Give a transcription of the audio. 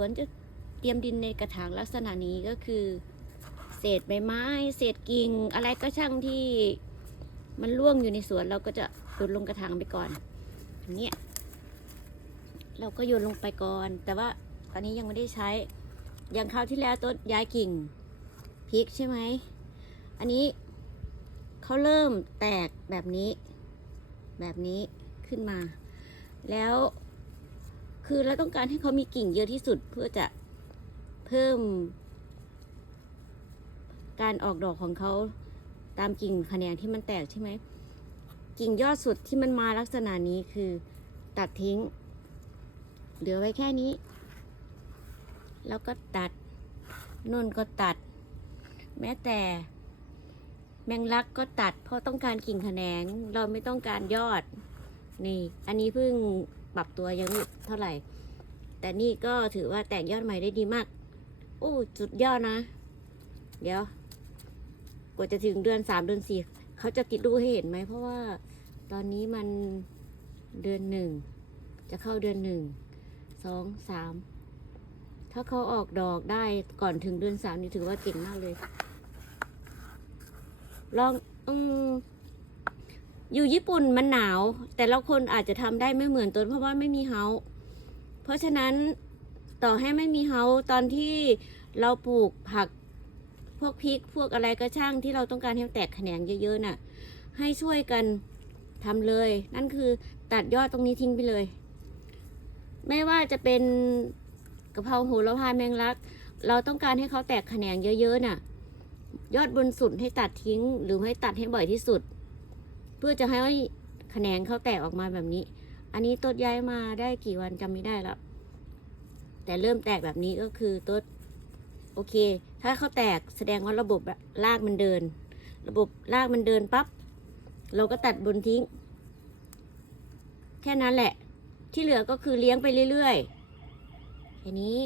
วนจะเตรียมดินในกระถางลักษณะนี้ก็คือ เศษใบไม้ เศษกิ่ง อะไรก็ช่างที่มันร่วงอยู่ในสวนเราก็จะโยนลงกระถางไปก่อนอย่างเงี้ยเราก็โยนลงไปก่อน แต่ว่าตอนนี้ยังไม่ได้ใช้อย่างคราวที่แล้วต้นย้ายกิ่งพริกใช่ไหมอันนี้เขาเริ่มแตกแบบนี้ แบบนี้ขึ้นมา แล้ว คือเราต้องการให้เขามีกิ่งเยอะที่สุดเพื่อจะเพิ่ม การออกดอกของเขาตามกิ่งแขนงที่มันแตกใช่ไหม กิ่งยอดสุดที่มันมาลักษณะนี้คือตัดทิ้ง เหลือไว้แค่นี้ แล้วก็ตัดนุ่นก็ตัด แม้แต่แมงลักก็ตัดเพราะต้องการกิ่งแขนง เราไม่ต้องการยอด นี่ อันนี้เพิ่ง ปรับตัวยังเท่าไหร่ แต่นี่ก็ถือว่าแตกยอดใหม่ได้ดีมาก โอ้สุดยอดนะ เดี๋ยวกว่าจะถึงเดือนสามเดือนสี่เขาจะติดรูให้เห็นไหมเพราะว่าตอนนี้มันเดือนหนึ่งจะเข้าเดือนหนึ่งสองสามถ้าเขาออกดอกได้ก่อนถึงเดือนสามนี่ถือว่าเก่งมากเลย ลองอืม อยู่ญี่ปุ่นมันหนาว แต่ละคนอาจจะทำได้ไม่เหมือนตนเพราะว่าไม่มีเฮาเพราะฉะนั้นต่อให้ไม่มีเฮาตอนที่เราปลูกผักพวกพริกพวกอะไรก็ช่างที่เราต้องการให้แตกแขนงเยอะๆน่ะ ให้ช่วยกันทำเลย นั่นคือตัดยอดตรงนี้ทิ้งไปเลย ไม่ว่าจะเป็นกะเพราโหระพาแมงลัก เราต้องการให้เขาแตกแขนงเยอะๆน่ะ ยอดบนสุดให้ตัดทิ้งหรือให้ตัดให้บ่อยที่สุด เพื่อจะให้แขนงเขาแตกออกมาแบบนี้ อันนี้ต้นย้ายมาได้กี่วันจำไม่ได้แล้ว แต่เริ่มแตกแบบนี้ก็คือต้นโอเค ถ้าเขาแตกแสดงว่าระบบรากมันเดิน ระบบรากมันเดินปั๊บ เราก็ตัดบนทิ้ง แค่นั้นแหละ ที่เหลือก็คือเลี้ยงไปเรื่อยๆแค่นี้